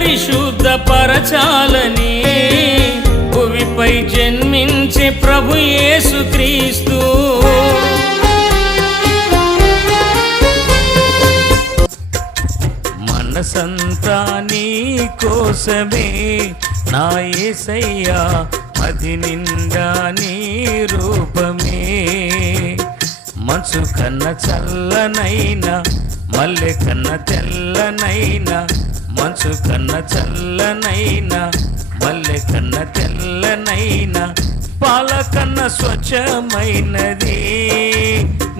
పరిశుద్ధపరచాలని భువిపై జన్మించే ప్రభు యేసుక్రీస్తు. మనసంతా నీ కోసమే నా ఏసయ్యా అది నిండా నీ రూపమే. మనసు కన్న చల్లనైనా మల్లె కన్న తెల్లనైనా మంచు కన్న చల్లనైనా మల్లె కన్న తెల్లనైనా పాల కన్న స్వచ్ఛమైనది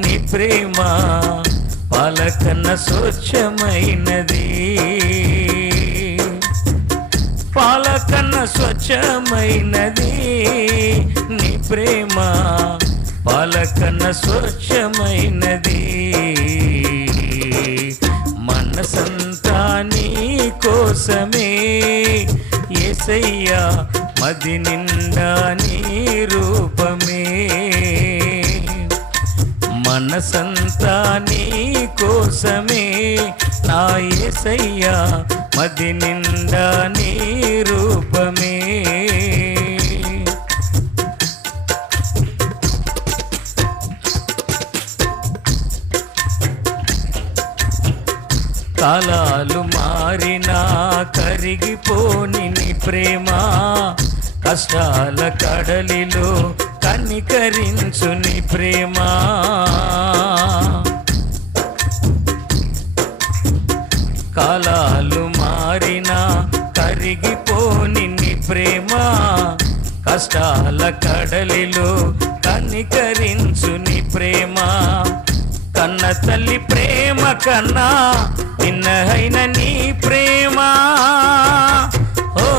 నీ ప్రేమ పాలకన్న స్వచ్ఛమైనది. పాలకన్న స్వచ్ఛమైనది నీ ప్రేమ పాలకన్న స్వచ్ఛమైనది. ఏసయ్యా మది నిండా నీ రూపమే. మనసంతా నీ కోసమే నా యేసయ్యా మది నిండా కాలాలు మారినా కరిగిపోని నీ ప్రేమ. కష్టాల కడలిలో కనికరించు నీ ప్రేమ. కాలాలు మారినా కరిగిపోని నీ ప్రేమ. కష్టాల కడలిలో కనికరించు నీ ప్రేమ. కన్న తల్లి ప్రేమ కన్నా నిన్నహైన నీ ప్రేమ. ఓ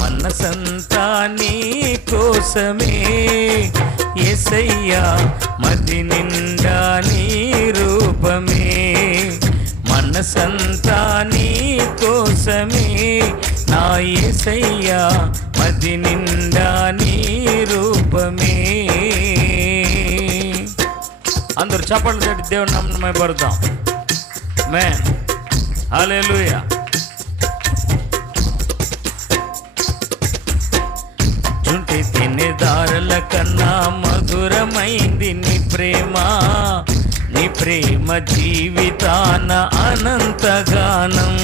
మనసంతా నీ కోసమే. ఎసయ్యా మది నిండా నీ రూపమే. మనసంతా నీ కోసమే. నా ఏసయ్యా మది నిండా నీ రూపమే. అందరు చప్పట్లు తట్టి దేవుని నామమై పడతాం మే హలే జుంటి తినే దారుల కన్నా మధురమైంది నీ ప్రేమ. నీ ప్రేమ జీవితాన అనంతగానం.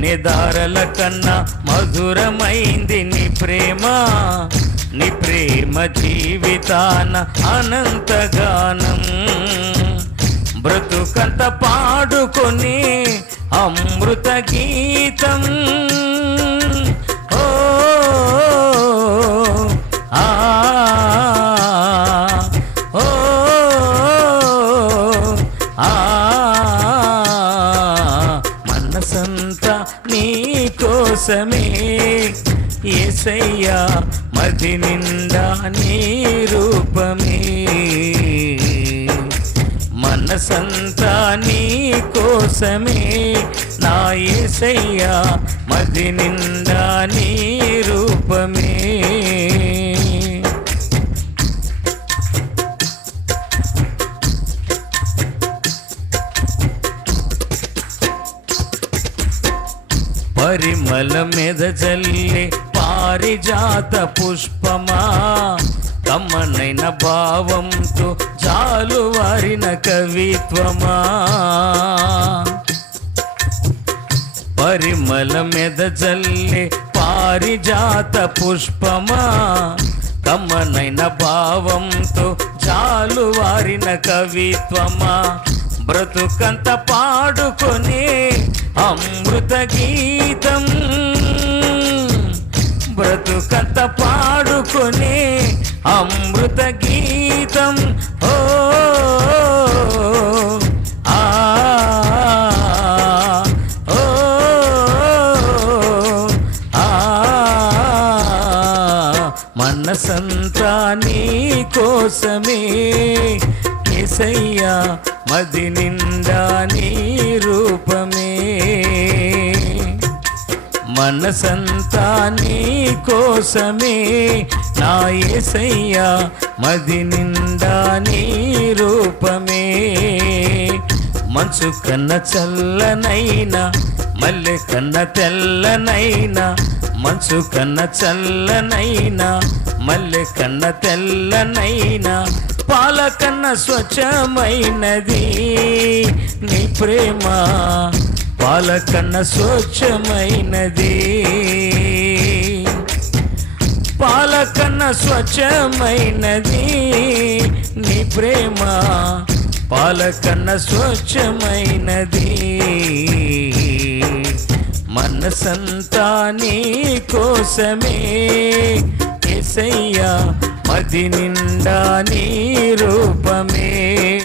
జుంటి దారల కన్నా మధురమైంది నీ ప్రేమ. నీ ప్రేమ జీవితాన అనంతగానం బ్రతుకంత పాడుకొని అమృత గీతం. కోసమే ఏసయ్యా మది నిండా నీ రూపమే. మనసంతా నీ కోసమే నా ఏసయ్యా మది నిండా నీ రూపమే. పరిమళ మీద జల్లే పారిజాత పుష్పమా? కమ్మనైన భావంతో చాలు వారిన కవిత్వమా? పరిమళ మీద జల్లే పారిజాత పుష్పమా? కమ్మనైన భావంతో చాలు వారిన కవిత్వమా? బ్రతుకంత పాడుకొని అమృత గీతం. బ్రతుకంత పాడుకొని అమృత గీతం. ఓ ఆ ఓ ఆ. మనసంతా నీ కోసమే ఎసయ్యా మది నిండా నీ రూపమే. మనసంతా నీ కోసమే. నా యేసయ్యా మది నిండా నీ రూపమే. మంచు కన్న చల్లనైనా మల్లె కన్న తెల్లనైనా మంచు కన్న చల్లనైనా మల్లె కన్న తెల్లనైనా పాల కన్న స్వచ్ఛమైనది. నీ ప్రేమ పాల కన్న స్వచ్ఛమైనది. పాల కన్న స్వచ్ఛమైనది. నీ ప్రేమ పాల కన్న స్వచ్ఛమైనది. మనసంతా నీ కోసమే. ఎసయ్యా మది నిండా నీ రూపమే.